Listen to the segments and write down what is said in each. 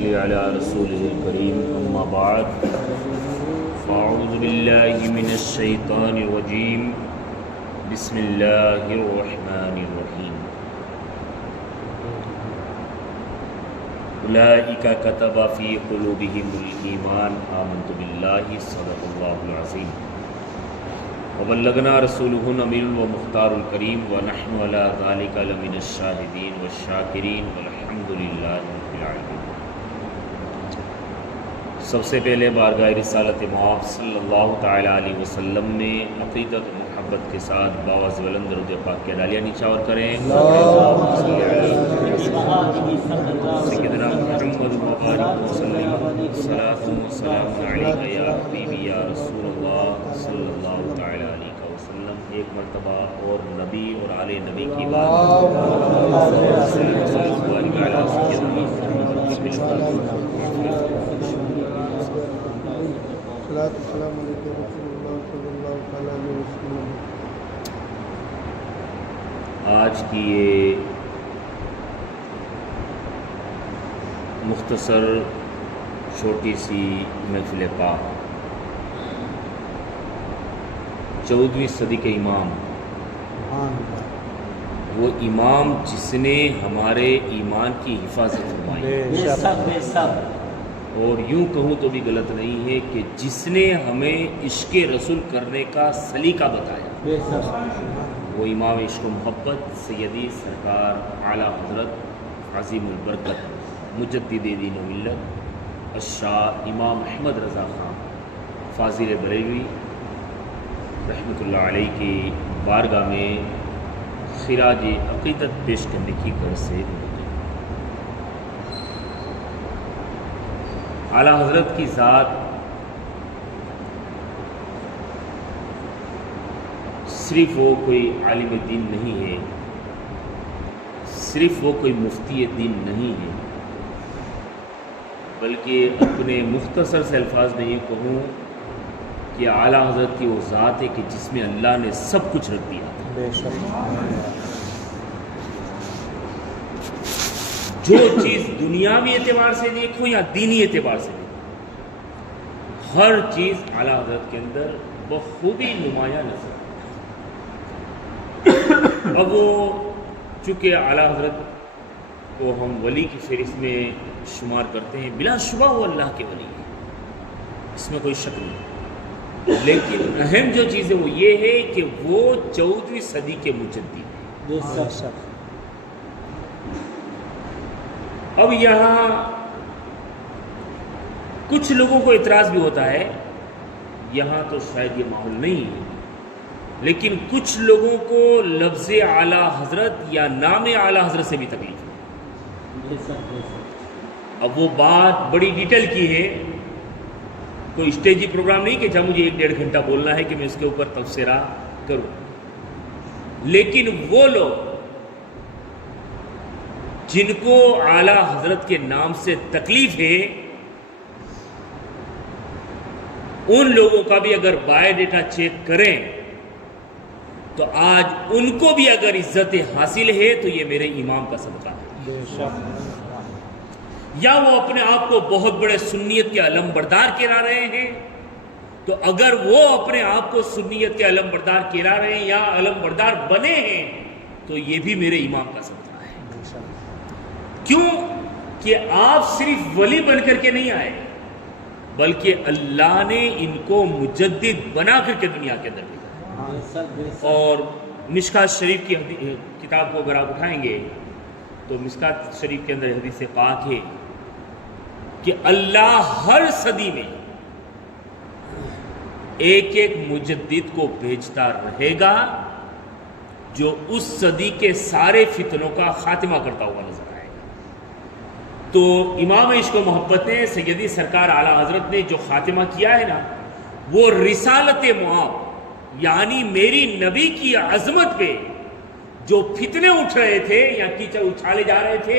صل علی رسولہ الکریم اما بعد فاعوذ باللہ من الشیطان الرجیم بسم اللہ الرحمن الرحیم اولئک کتب فی قلوبہم الایمان آمنت باللہ صدق اللہ العظیم وبلغنا رسولہ الامین ومختار الکریم ونحن علی ذلک لمن الشاہدین والشاکرین والحمد للہ رب العالمین۔ سب سے پہلے بارگاہ رسالت مآب صلی اللہ تعالی علیہ وسلم میں عقیدت و محبت کے ساتھ باوز بلند درود پاک کے ڈالیاں نچاور کریں۔ سیدنا محمد مبارک وسلم صلاۃ و سلام علیک یا حبیبی یا رسول اللہ صلی اللہ تعالی علیہ وسلم۔ ایک مرتبہ اور نبی اور آل نبی کی بات آج کی یہ مختصر چھوٹی سی محفل پاک 14ویں صدی کے امام، وہ امام جس نے ہمارے ایمان کی حفاظت فرمائی، اور یوں کہوں تو بھی غلط نہیں ہے کہ جس نے ہمیں عشق رسول کرنے کا سلیقہ بتایا، وہ امام عشق و محبت سیدی سرکار اعلیٰ حضرت عظیم البرکت مجدد دین و ملت الشاہ امام احمد رضا خان فاضل بریلوی رحمۃ اللہ علیہ کی بارگاہ میں خراج عقیدت پیش کرنے کی غرض سے اعلیٰ حضرت کی ذات صرف وہ کوئی عالم دین نہیں ہے، صرف وہ کوئی مفتی دین نہیں ہے، بلکہ اپنے مختصر سے الفاظ میں یہ کہوں کہ اعلیٰ حضرت کی وہ ذات ہے کہ جس میں اللہ نے سب کچھ رکھ دیا۔ جو چیز دنیاوی اعتبار سے دیکھو یا دینی اعتبار سے دیکھو، ہر چیز اعلیٰ حضرت کے اندر بخوبی نمایاں نظر۔ اب وہ چونکہ اعلیٰ حضرت کو ہم ولی کی فہرست میں شمار کرتے ہیں، بلا شبہ وہ اللہ کے ولی ہیں، اس میں کوئی شک نہیں، لیکن اہم جو چیز ہے وہ یہ ہے کہ وہ 14ویں صدی کے مجدد ہیں۔ اب یہاں کچھ لوگوں کو اعتراض بھی ہوتا ہے، یہاں تو شاید یہ ماحول نہیں ہے، لیکن کچھ لوگوں کو لفظ اعلیٰ حضرت یا نام اعلیٰ حضرت سے بھی تکلیف ہے۔ اب وہ بات بڑی ڈیٹیل کی ہے، کوئی اسٹیجی پروگرام نہیں کہ جب مجھے 1-1.5 گھنٹہ بولنا ہے کہ میں اس کے اوپر تبصرہ کروں، لیکن وہ لوگ جن کو اعلیٰ حضرت کے نام سے تکلیف ہے، ان لوگوں کا بھی اگر بایو ڈیٹا چیک کریں تو آج ان کو بھی اگر عزت حاصل ہے تو یہ میرے امام کا صدقہ ہے، یا وہ اپنے آپ کو بہت بڑے سنیت کے علم بردار کہلا رہے ہیں، تو اگر وہ اپنے آپ کو سنیت کے علم بردار کہلا رہے ہیں یا علم بردار بنے ہیں تو یہ بھی میرے امام کا صدقہ ہے۔ کیوں کہ آپ صرف ولی بن کر کے نہیں آئے، بلکہ اللہ نے ان کو مجدد بنا کر کے دنیا کے اندر بھیجا۔ اور مشکات شریف کی کتاب کو اگر آپ اٹھائیں گے تو مشکات شریف کے اندر حدیث پاک ہے کہ اللہ ہر صدی میں ایک ایک مجدد کو بھیجتا رہے گا جو اس صدی کے سارے فتنوں کا خاتمہ کرتا ہوا نظر آئے گا۔ تو امام عشق و محبت نے سیدی سرکار اعلیٰ حضرت نے جو خاتمہ کیا ہے نا، وہ رسالت مآب یعنی میری نبی کی عظمت پہ جو فتنے اٹھ رہے تھے یا کیچڑ اچھالے جا رہے تھے،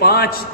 5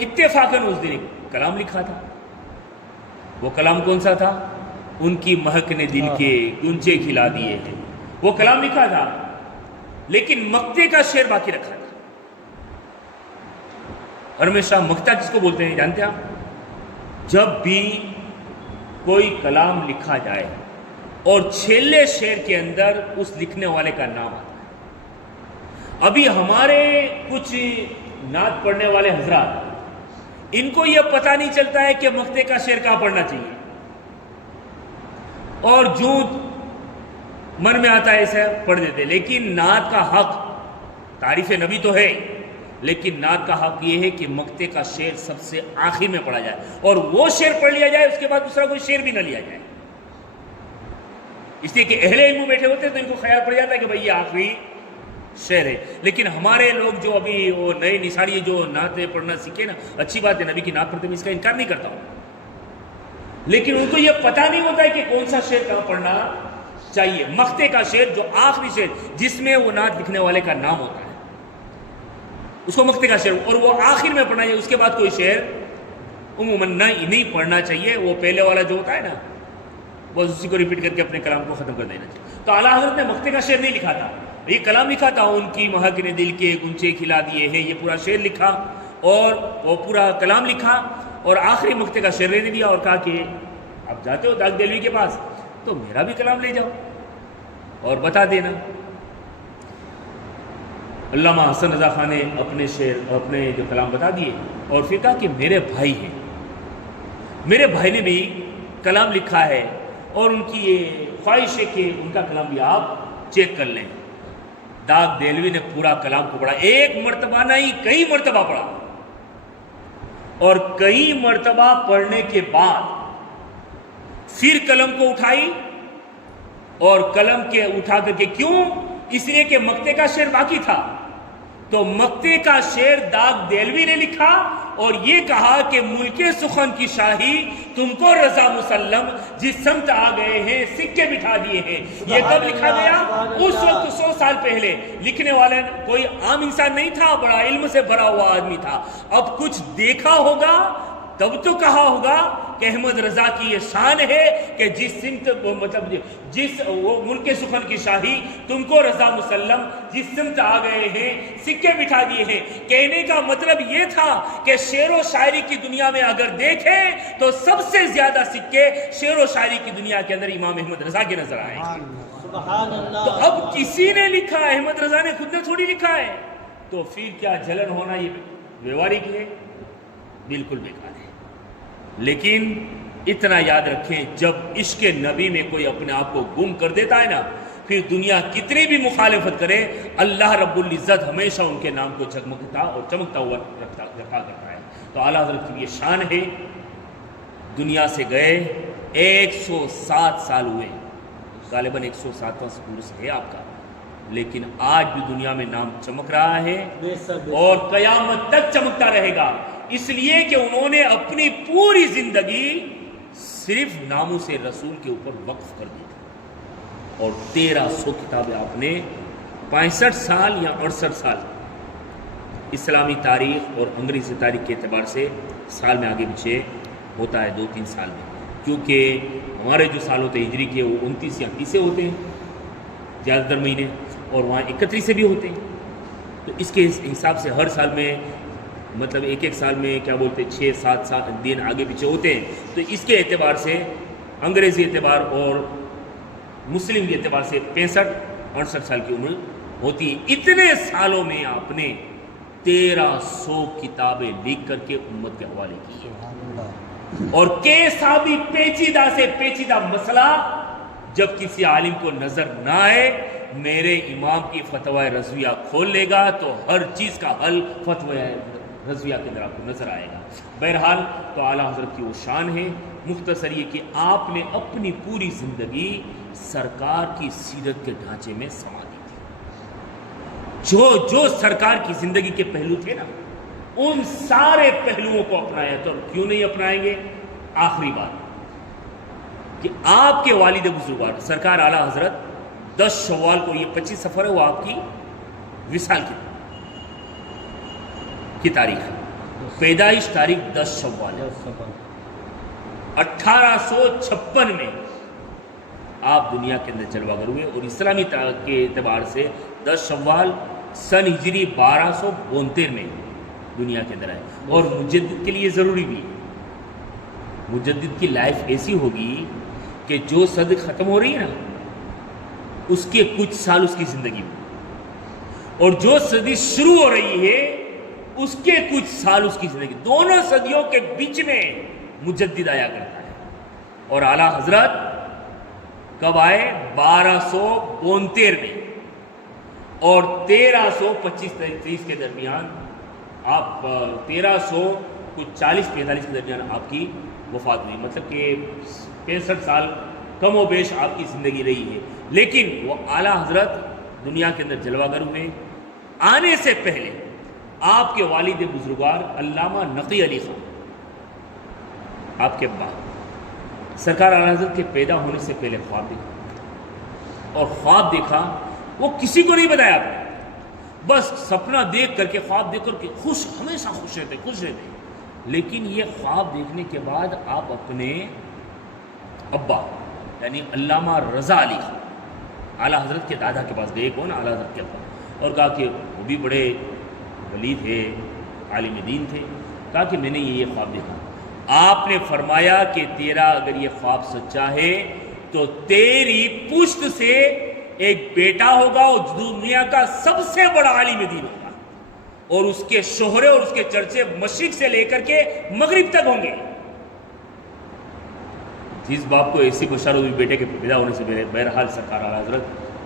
اتفاقاً اس دن ایک کلام لکھا تھا. وہ کلام کون سا تھا؟ ان کی مہک نے دل کے گنجے کھلا دیے ہیں. وہ کلام لکھا تھا لیکن مقتے کا شعر باقی رکھا تھا. ہمیشہ مقتہ کس کو بولتے ہیں جانتے ہیں آپ؟ جب بھی کوئی کلام لکھا جائے اور چھیلے شعر کے اندر اس لکھنے والے کا نام آتا ہے. ابھی ہمارے کچھ نعت پڑھنے والے حضرات، ان کو یہ پتہ نہیں چلتا ہے کہ مقتے کا شعر کہاں پڑھنا چاہیے، اور جو من میں آتا ہے اسے پڑھ دیتے. لیکن نعت کا حق، تعریف نبی تو ہے، لیکن نعت کا حق یہ ہے کہ مقتے کا شعر سب سے آخر میں پڑھا جائے، اور وہ شعر پڑھ لیا جائے، اس کے بعد دوسرا کوئی شعر بھی نہ لیا جائے. اس لیے کہ اہل علم بیٹھے ہوتے ہیں تو ان کو خیال پڑ جاتا ہے کہ بھئی یہ آخری شعر ہے. لیکن ہمارے لوگ جو ابھی وہ نئے نثاری جو نعتیں پڑھنا سیکھے نا، اچھی بات ہے، نبی کی نعت پڑھتے میں اس کا انکار نہیں کرتا ہوں، لیکن ان کو یہ پتہ نہیں ہوتا ہے کہ کون سا شعر کہاں پڑھنا چاہیے. مقتے کا شعر جو آخری شعر جس میں وہ نعت لکھنے والے کا نام ہوتا ہے، اس کو مقتے کا شعر، اور وہ آخر میں پڑھنا چاہیے. اس کے بعد کوئی شعر عموماً نہیں پڑھنا چاہیے. وہ پہلے والا جو ہوتا ہے نا، بس اسی کو ریپیٹ کر کے اپنے کلام کو ختم کر دینا چاہیے. تو اعلیٰ حضرت نے مقتے کا شعر نہیں لکھا تھا، یہ کلام لکھا تھا. ان کی مہک نے دل کے گنچے کھلا دیے ہیں، یہ پورا شعر لکھا اور وہ پورا کلام لکھا، اور آخری مقتے کا شعر نے دیا اور کہا کہ آپ جاتے ہو داغ دہلوی کے پاس تو میرا بھی کلام لے جاؤ اور بتا دینا. علامہ حسن رضا خان نے اپنے شعر، اپنے جو کلام بتا دیے، اور پھر کہا کہ میرے بھائی ہیں، میرے بھائی نے بھی کلام لکھا ہے، اور ان کی یہ خواہش ہے کہ ان کا کلام بھی آپ چیک کر لیں. داغ دہلوی نے پورا کلام کو پڑھا، ایک مرتبہ نہیں کئی مرتبہ پڑھا، اور کئی مرتبہ پڑھنے کے بعد پھر قلم کو اٹھائی، اور قلم کے اٹھا کر کے، کیوں؟ اس لیے کہ مقتے کا شعر باقی تھا. تو مقتے کا شعر داغ دہلوی نے لکھا اور یہ کہا کہ ملک سخن کی شاہی تم کو رضا مسلم، جس سمت آ گئے ہیں سکے بٹھا دیے ہیں. یہ کب لکھا گیا؟ اس وقت 100 سال پہلے. لکھنے والے کوئی عام انسان نہیں تھا، بڑا علم سے بھرا ہوا آدمی تھا. اب کچھ دیکھا ہوگا تب تو کہا ہوگا کہ احمد رضا کی یہ شان ہے کہ جس سمت، مطلب جس وہ ملک سخن کی شاہی تم کو رضا مسلم، جس سمت آ گئے ہیں سکے بٹھا دیے ہیں. کہنے کا مطلب یہ تھا کہ شعر و شاعری کی دنیا میں اگر دیکھیں تو سب سے زیادہ سکے شعر و شاعری کی دنیا کے اندر امام احمد رضا کے نظر آئے. تو اب کسی نے لکھا، احمد رضا نے خود نے تھوڑی لکھا ہے، تو پھر کیا جلن ہونا یہ ویوہارک ہے؟ بالکل بیکار ہے. لیکن اتنا یاد رکھیں، جب عشق نبی میں کوئی اپنے آپ کو گم کر دیتا ہے نا، پھر دنیا کتنی بھی مخالفت کرے، اللہ رب العزت ہمیشہ ان کے نام کو جگمگتا اور چمکتا ہوا رکھا کرتا ہے. تو اعلیٰ حضرت کی یہ شان ہے. دنیا سے گئے 107 سال ہوئے، غالباً 107واں عرس ہے آپ کا، لیکن آج بھی دنیا میں نام چمک رہا ہے اور قیامت تک چمکتا رہے گا. اس لیے کہ انہوں نے اپنی پوری زندگی صرف ناموس رسول کے اوپر وقف کر دی تھی، اور 1300 کتابیں آپ نے 65 سال یا 68 سال اسلامی تاریخ اور انگریزی تاریخ کے اعتبار سے سال میں آگے پیچھے ہوتا ہے 2-3 سال میں، کیونکہ ہمارے جو سال ہوتے ہیں ہجری کے وہ 29 یا 30 سے ہوتے ہیں زیادہ تر مہینے، اور وہاں 31 سے بھی ہوتے ہیں. تو اس کے حساب سے ہر سال میں مطلب ایک سال میں کیا بولتے 6-7 دن آگے پیچھے ہوتے ہیں. تو اس کے اعتبار سے انگریزی اعتبار اور مسلم کے اعتبار سے 65-68 سال کی عمر ہوتی ہے. اتنے سالوں میں آپ نے 1300 کتابیں لکھ کر کے امت کے حوالے کی ہے، اور کیسا بھی پیچیدہ سے پیچیدہ مسئلہ جب کسی عالم کو نظر نہ آئے، میرے امام کی فتوی رضویہ کھول لے گا تو ہر چیز کا حل فتوی رضویہ کے اندر آپ کو نظر آئے گا. بہرحال تو اعلیٰ حضرت کی وہ شان ہے. مختصر یہ کہ آپ نے اپنی پوری زندگی سرکار کی سیرت کے ڈھانچے میں سما دی تھی. جو سرکار کی زندگی کے پہلو تھے نا، ان سارے پہلوؤں کو اپنایا. تو کیوں نہیں اپنائیں گے؟ آخری بات کہ آپ کے والد بزرگوار سرکار اعلیٰ حضرت 10 شوال کو، یہ 25 صفر ہے، وہ آپ کی وصال کی تاریخ ہے. پیدائش تاریخ 10 شوال ہے. 1856 میں آپ دنیا کے اندر جلوہ گر ہوئے، اور اسلامی کے اعتبار سے 10 شوال سن ہجری 1272 میں دنیا کے اندر آئے. اور مجدد کے لیے ضروری بھی ہے، مجدد کی لائف ایسی ہوگی کہ جو صدی ختم ہو رہی ہے نا اس کے کچھ سال اس کی زندگی میں، اور جو صدی شروع ہو رہی ہے اس کے کچھ سال اس کی زندگی، دونوں صدیوں کے بیچ میں مجدد آیا کرتا ہے. اور اعلیٰ حضرت کب آئے؟ 1272 میں، اور 1325-30 کے درمیان آپ 1340-45 کے درمیان آپ کی وفات ہوئی. مطلب کہ 65 سال کم و بیش آپ کی زندگی رہی ہے. لیکن وہ اعلیٰ حضرت دنیا کے اندر جلوہ گر ہوئے. آنے سے پہلے آپ کے والد بزرگوار علامہ نقی علی خان، آپ کے ابا، سرکار اعلیٰ حضرت کے پیدا ہونے سے پہلے خواب دیکھا، اور خواب دیکھا وہ کسی کو نہیں بتایا، بس سپنا دیکھ کر کے، خواب دیکھ کر کے خوش، ہمیشہ خوش رہتے. لیکن یہ خواب دیکھنے کے بعد آپ اپنے ابا یعنی علامہ رضا علی خان اعلیٰ حضرت کے دادا کے پاس گئے. کون؟ اعلیٰ حضرت کے ابا. اور کہا کہ وہ بھی بڑے ولی تھے، عالم دین تھے. کہا کہ میں نے یہ خواب دیکھا. آپ نے فرمایا کہ تیرا اگر یہ خواب سچا ہے تو تیری پشت سے ایک بیٹا ہوگا اور دنیا کا سب سے بڑا عالم دین ہوگا، اور اس کے شہرے اور اس کے چرچے مشرق سے لے کر کے مغرب تک ہوں گے. جس باپ کو ایسی بشارت ہوئی بیٹے کے پیدا ہونے سے پہلے، بہرحال سرکار اعلیٰ حضرت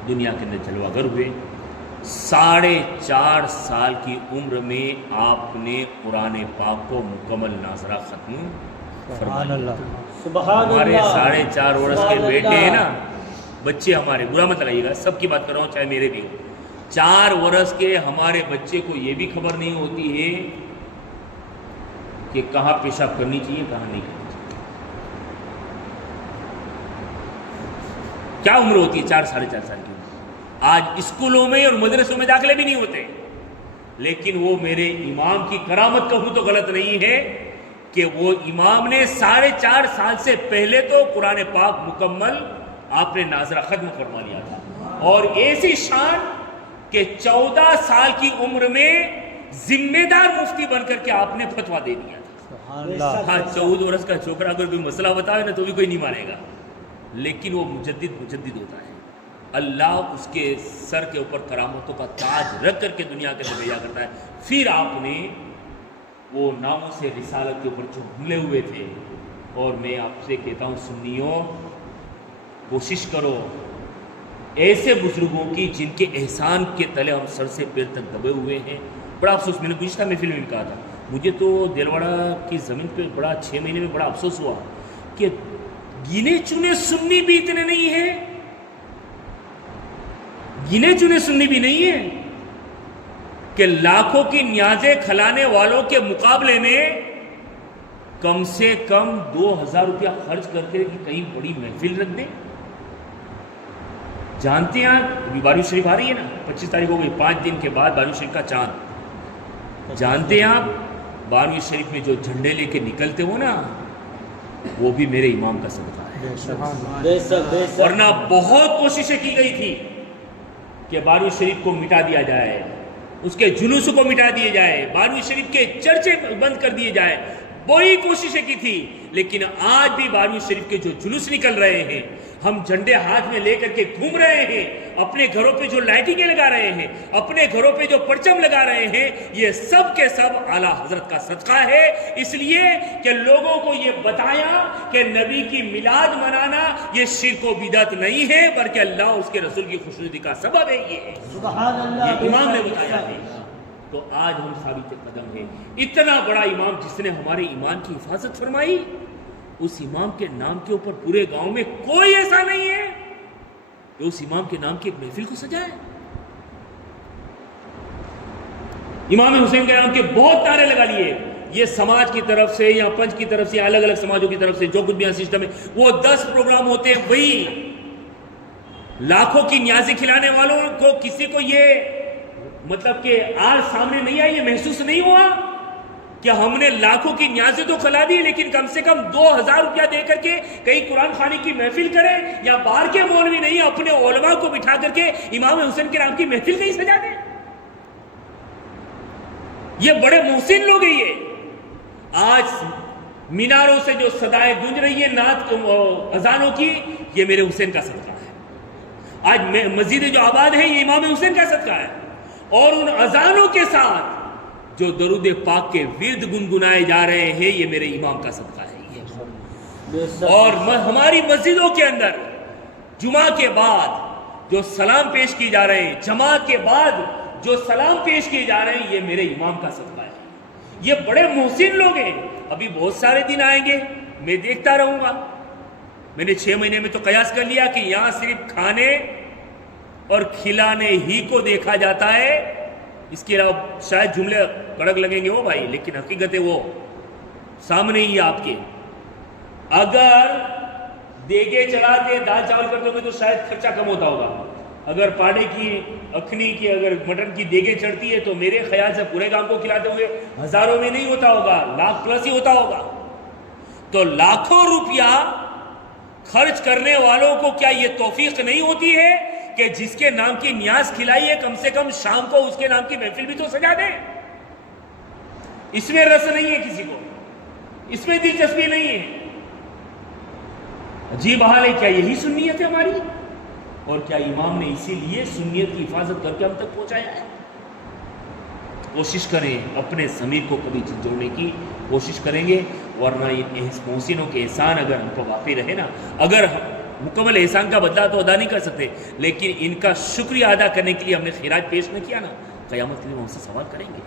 دنیا کے اندر جلوہ گر ہوئے. 4.5 سال کی عمر میں آپ نے قرآن پاک کو مکمل ناظرہ ختم فرمایا. ہمارے 4.5 برس کے بیٹے ہیں نا، بچے ہمارے، برا مت لگائیے گا، سب کی بات کر رہا ہوں، چاہے میرے بھی. 4 برس کے ہمارے بچے کو یہ بھی خبر نہیں ہوتی ہے کہ کہاں پیشاب کرنی چاہیے، کہاں نہیں کرنی چاہیے. کیا عمر ہوتی ہے؟ 4-4.5 سال کی. آج اسکولوں میں اور مدرسوں میں داخلے بھی نہیں ہوتے. لیکن وہ میرے امام کی کرامت کہوں تو غلط نہیں ہے کہ وہ امام نے 4.5 سال سے پہلے تو قرآن پاک مکمل آپ نے ناظرہ ختم فرما لیا تھا. اور ایسی شان کہ 14 سال کی عمر میں ذمہ دار مفتی بن کر کے آپ نے فتویٰ دے دیا تھا. ہاں 14 برس کا چھوکرا اگر کوئی مسئلہ بتاوے نا تو بھی کوئی نہیں مانے گا. لیکن وہ مجدد ہوتا ہے. اللہ اس کے سر کے اوپر کرامتوں کا تاج رکھ کر کے دنیا کے اندر بھیجا کرتا ہے. پھر آپ نے وہ ناموں سے رسالت کے اوپر جو حملے ہوئے تھے، اور میں آپ سے کہتا ہوں سنیوں، کوشش کرو ایسے بزرگوں کی جن کے احسان کے تلے ہم سر سے پیر تک دبے ہوئے ہیں. بڑا افسوس، میں نے گزشتہ محفل میں بھی کہا تھا، مجھے تو دیلواڑہ کی زمین پہ بڑا 6 مہینے میں بڑا افسوس ہوا کہ گنے چنے سنی بھی اتنے نہیں ہیں، گنے چنے سنی بھی نہیں ہیں کہ لاکھوں کی نیازیں کھلانے والوں کے مقابلے میں کم سے کم 2000 روپیہ خرچ کر کے کہیں بڑی محفل رکھ دیں. جانتے ہیں ابھی بارو شریف آ رہی ہے نا، 25 تاریخ ہو گئی، 5 دن کے بعد بارو شریف کا چاند. جانتے ہیں آپ بارو شریف میں جو جھنڈے لے کے نکلتے ہو نا، وہ بھی میرے امام کا صدقہ ہے. ورنہ بہت کوششیں کی گئی تھی کہ بارو شریف کو مٹا دیا جائے، اس کے جلوس کو مٹا دیے جائے، بارو شریف کے چرچے بند کر دیے جائے، بڑی کوششیں کی تھی. لیکن آج بھی بارو شریف کے جو جلوس نکل رہے ہیں، ہم جھنڈے ہاتھ میں لے کر کے گھوم رہے ہیں، اپنے گھروں پہ جو لائٹنگیں لگا رہے ہیں، اپنے گھروں پہ جو پرچم لگا رہے ہیں، یہ سب کے سب اعلیٰ حضرت کا صدقہ ہے. اس لیے کہ لوگوں کو یہ بتایا کہ نبی کی میلاد منانا یہ شرک و بدعت نہیں ہے، بلکہ اللہ اور اس کے رسول کی خوشنودی کا سبب ہے. یہ امام نے بتایا ہے. تو آج ہم ثابت قدم ہیں. اتنا بڑا امام جس نے ہمارے ایمان کی حفاظت فرمائی، اس امام کے نام کے اوپر پورے گاؤں میں کوئی ایسا نہیں ہے کہ اس امام کے نام کی ایک محفل کو سجائے. امام حسین کے نام کے بہت نعرے لگا لیے، یہ سماج کی طرف سے یا پنچ کی طرف سے، الگ الگ سماجوں کی طرف سے جو کچھ بھی یہاں سسٹم ہے، وہ 10 پروگرام ہوتے ہیں. وہی لاکھوں کی نیازیں کھلانے والوں کو کسی کو یہ مطلب کہ آج سامنے نہیں آئی، یہ محسوس نہیں ہوا کہ ہم نے لاکھوں کی نیازیں تو کھلا دی لیکن کم سے کم 2000 روپیہ دے کر کے کہیں قرآن خوانی کی محفل کریں یا باہر کے مولوی نہیں اپنے علماء کو بٹھا کر کے امام حسین کے نام کی محفل کہیں سجا دیں. یہ بڑے محسن لوگ ہیں. یہ آج میناروں سے جو صدائیں گونج رہی ہیں نعت اذانوں کی, یہ میرے حسین کا صدقہ ہے. آج مسجدیں جو آباد ہیں یہ امام حسین کا صدقہ ہے. اور ان اذانوں کے ساتھ جو درود پاک کے ورد گنگنائے جا رہے ہیں یہ میرے امام کا صدقہ ہے. اور ہماری مسجدوں کے اندر جمعہ کے بعد جو سلام پیش کیے جا رہے ہیں, جماعت کے بعد جو سلام پیش کیے جا رہے ہیں, یہ میرے امام کا صدقہ ہے. یہ بڑے محسن لوگ ہیں. ابھی بہت سارے دن آئیں گے, میں دیکھتا رہوں گا. میں نے 6 مہینے میں تو قیاس کر لیا کہ یہاں صرف کھانے اور کھلانے ہی کو دیکھا جاتا ہے. اس کے علاوہ شاید جملے کڑک لگیں گے وہ بھائی, لیکن حقیقت ہے وہ سامنے ہی آپ کے. اگر دیگے چلاتے دال چاول کرتے ہوئے تو شاید خرچہ کم ہوتا ہوگا. اگر پاڑے کی اخنی کی اگر مٹن کی دیگے چڑھتی ہے تو میرے خیال سے پورے گاؤں کو کھلاتے ہوئے ہزاروں میں نہیں ہوتا ہوگا, لاکھ پلس ہی ہوتا ہوگا. تو لاکھوں روپیہ خرچ کرنے والوں کو کیا یہ توفیق نہیں ہوتی ہے کہ جس کے نام کی نیاز کھلائی ہے کم سے کم شام کو اس کے نام کی محفل بھی تو سجا دیں؟ اس میں رس نہیں ہے کسی کو, اس میں دلچسپی نہیں ہے. عجیب حال ہے. کیا یہی سنیت ہے ہماری؟ اور کیا امام نے اسی لیے سنیت کی حفاظت کر کے ہم تک پہنچایا ہے؟ کوشش کریں اپنے ضمیر کو کبھی جوڑنے کی کوشش کریں گے, ورنہ ان محسنوں کے احسان اگر ہم کو واقعی رہے نا, اگر مکمل احسان کا بدلہ تو ادا نہیں کر سکتے لیکن ان کا شکریہ ادا کرنے کے لیے ہم نے خراج پیش نہ کیا نا, قیامت کے لیے وہ ہم سے سوال کریں گے,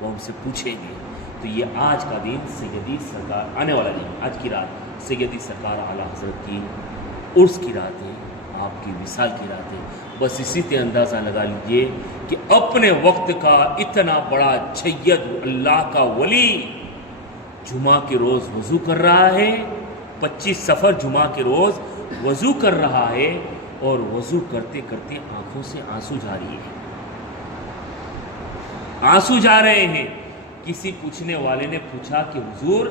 وہ ہم سے پوچھیں گے. تو یہ آج کا دن سیدی سرکار, آنے والا دن, آج کی رات سیدی سرکار اعلیٰ حضرت کی عرس کی رات ہے, آپ کی وصال کی رات ہے. بس اسی سے اندازہ لگا لیجئے کہ اپنے وقت کا اتنا بڑا سید اللہ کا ولی جمعہ کے روز وضو کر رہا ہے, 25 صفر جمعہ کے روز وضو کر رہا ہے, اور وضو کرتے کرتے آنکھوں سے آنسو جاری ہے, آنسو جا رہے ہیں. کسی پوچھنے والے نے پوچھا کہ حضور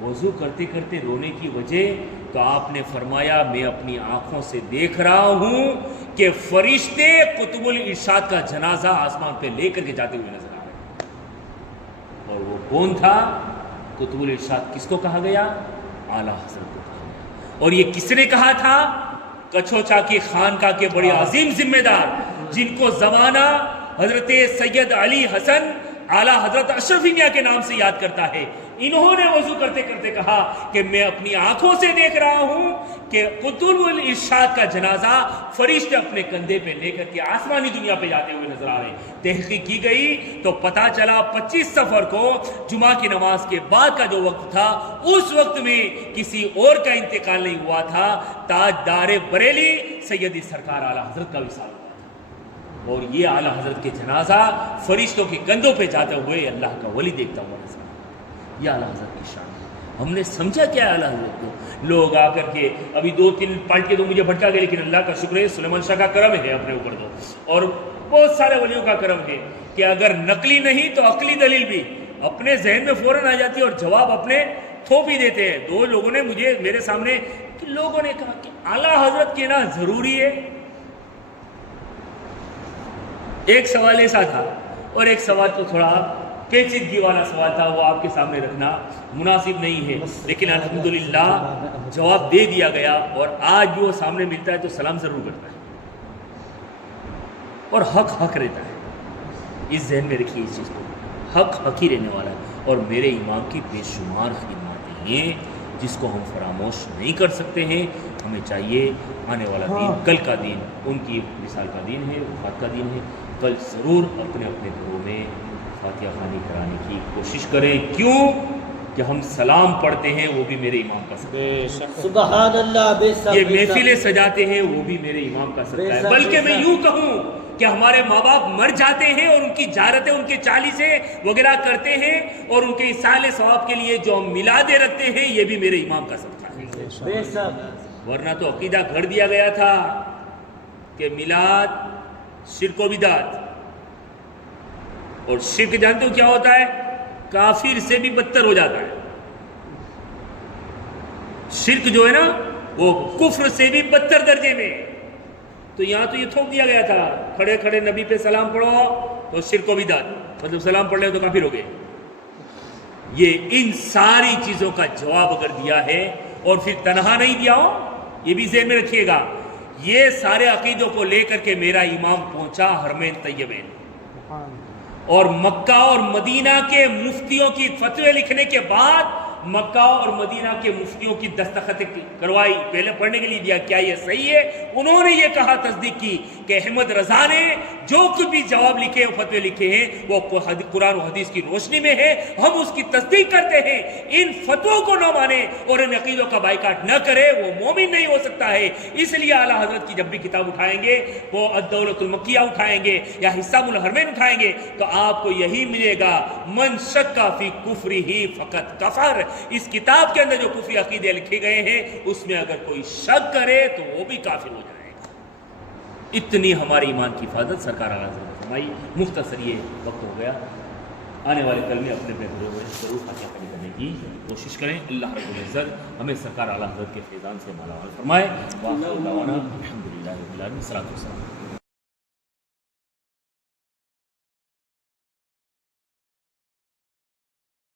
وضو کرتے کرتے رونے کی وجہ, تو آپ نے فرمایا میں اپنی آنکھوں سے دیکھ رہا ہوں کہ فرشتے قطب الارشاد کا جنازہ آسمان پہ لے کر کے جاتے ہوئے نظر آ رہے ہیں. اور وہ کون تھا؟ قطب الارشاد کس کو کہا گیا؟ اعلیٰ حضرت کو کہا گیا. اور یہ کس نے کہا تھا؟ کچھوچا کی خانقاہ کے بڑے عظیم ذمہ دار, جن کو زمانہ حضرت سید علی حسن اعلیٰ حضرت اشرف انڈیا کے نام سے یاد کرتا ہے. انہوں نے وضو کرتے کرتے کہا کہ میں اپنی آنکھوں سے دیکھ رہا ہوں کہ قطب الارشاد کا جنازہ فرشتے اپنے کندھے پہ لے کر کے آسمانی دنیا پہ جاتے ہوئے نظر آ رہے ہیں. تحقیق کی گئی تو پتہ چلا 25 صفر کو جمعہ کی نماز کے بعد کا جو وقت تھا, اس وقت میں کسی اور کا انتقال نہیں ہوا تھا, تاجدار بریلی سیدی سرکار اعلیٰ حضرت کا وصال ہوا تھا. اور یہ اعلیٰ حضرت کے جنازہ فرشتوں کے کندھوں پہ جاتے ہوئے اللہ کا ولی دیکھتا ہوا نظر. یہ اعلیٰ حضرت کی شان ہے. ہم نے سمجھا کیا اعلیٰ حضرت کو؟ لوگ آ کر کے ابھی 2-3 پلٹ کے تو مجھے بھٹکا گئے, لیکن اللہ کا شکر ہے سلیمان شاہ کا کرم ہے اپنے اوپر تو, اور بہت سارے ولیوں کا کرم ہے کہ اگر نقلی نہیں تو عقلی دلیل بھی اپنے ذہن میں فوراً آ جاتی ہے اور جواب اپنے تھوپ ہی دیتے ہیں. 2 لوگوں نے مجھے میرے سامنے لوگوں نے کہا کہ اعلیٰ حضرت کہنا ضروری ہے. ایک سوال ایسا تھا, اور ایک سوال تو تھوڑا پیچیدگی والا سوال تھا, وہ آپ کے سامنے رکھنا مناسب نہیں ہے, لیکن الحمدللہ جواب دے دیا گیا. اور آج بھی وہ سامنے ملتا ہے تو سلام ضرور کرتا ہے, اور حق حق رہتا ہے. اس ذہن میں رکھیے اس چیز کو, حق حق ہی رہنے والا ہے. اور میرے امام کی بے شمار خدمات ہیں جس کو ہم فراموش نہیں کر سکتے ہیں. ہمیں چاہیے آنے والا دن, کل کا دن ان کی وصال کا دن ہے, وفات کا دن ہے, کل ضرور اپنے اپنے گھروں میں فاتحہ خوانی کرانے کی کوشش کریں. کیوں کہ ہم سلام پڑھتے ہیں وہ بھی میرے امام کا صدقہ ہے. سبحان اللہ. یہ محفلیں سجاتے ہیں وہ بھی میرے امام کا صدقہ ہے. بلکہ میں یوں کہوں کہ ہمارے ماں باپ مر جاتے ہیں اور ان کی زیارتیں ان کے 40 وغیرہ کرتے ہیں, اور ان کے ایصال ثواب کے لیے جو ہم میلادیں رکھتے ہیں یہ بھی میرے امام کا صدقہ ہے. ورنہ تو عقیدہ گھڑ دیا گیا تھا کہ میلاد شرک و بدعت, اور شرک جانتے ہو کیا ہوتا ہے؟ کافر سے بھی بدتر ہو جاتا ہے. شرک جو ہے نا وہ کفر سے بھی بدتر درجے میں. تو یہاں تو یہ تھوک دیا گیا تھا کھڑے کھڑے نبی پہ سلام پڑھو تو شرک و بدعت، مطلب سلام پڑھ لے تو کافر ہو گئے. یہ ان ساری چیزوں کا جواب اگر دیا ہے اور پھر تنہا نہیں دیا ہو، یہ بھی ذہن میں رکھیے گا. یہ سارے عقیدوں کو لے کر کے میرا امام پہنچا حرمین طیبین، اور مکہ اور مدینہ کے مفتیوں کی فتوے لکھنے کے بعد مکہ اور مدینہ کے مفتیوں کی دستخط کروائی، پہلے پڑھنے کے لیے دیا کیا یہ صحیح ہے. انہوں نے یہ کہا، تصدیق کی کہ احمد رضا نے جو کچھ بھی جواب لکھے فتوے لکھے ہیں وہ قرآن و حدیث کی روشنی میں ہے، ہم اس کی تصدیق کرتے ہیں. ان فتووں کو نہ مانے اور ان عقیدوں کا بائیکاٹ نہ کرے وہ مومن نہیں ہو سکتا ہے. اس لیے اعلیٰ حضرت کی جب بھی کتاب اٹھائیں گے، وہ الدولۃ المکیہ اٹھائیں گے یا حسام الحرمین اٹھائیں گے، تو آپ کو یہی ملے گا، من شک فی کفرہ فقط کفر. اس کتاب کے اندر جو کفری عقیدے لکھے گئے ہیں اس میں اگر کوئی شک کرے تو وہ بھی کافر ہو جائے گا. اتنی ہماری ایمان کی حفاظت سرکار اعلیٰ حضرت نے فرمائی. مختصر یہ وقت ہو گیا، آنے والے کل میں اپنے ضرور فاتحہ کرنے کی کوشش کریں. اللہ رب العزت ہمیں سرکار اعلیٰ حضرت کے فیضان سے مالا مال فرمائے. وآخر دعوانا الحمدللہ رب العالمین. صلاۃ والسلام.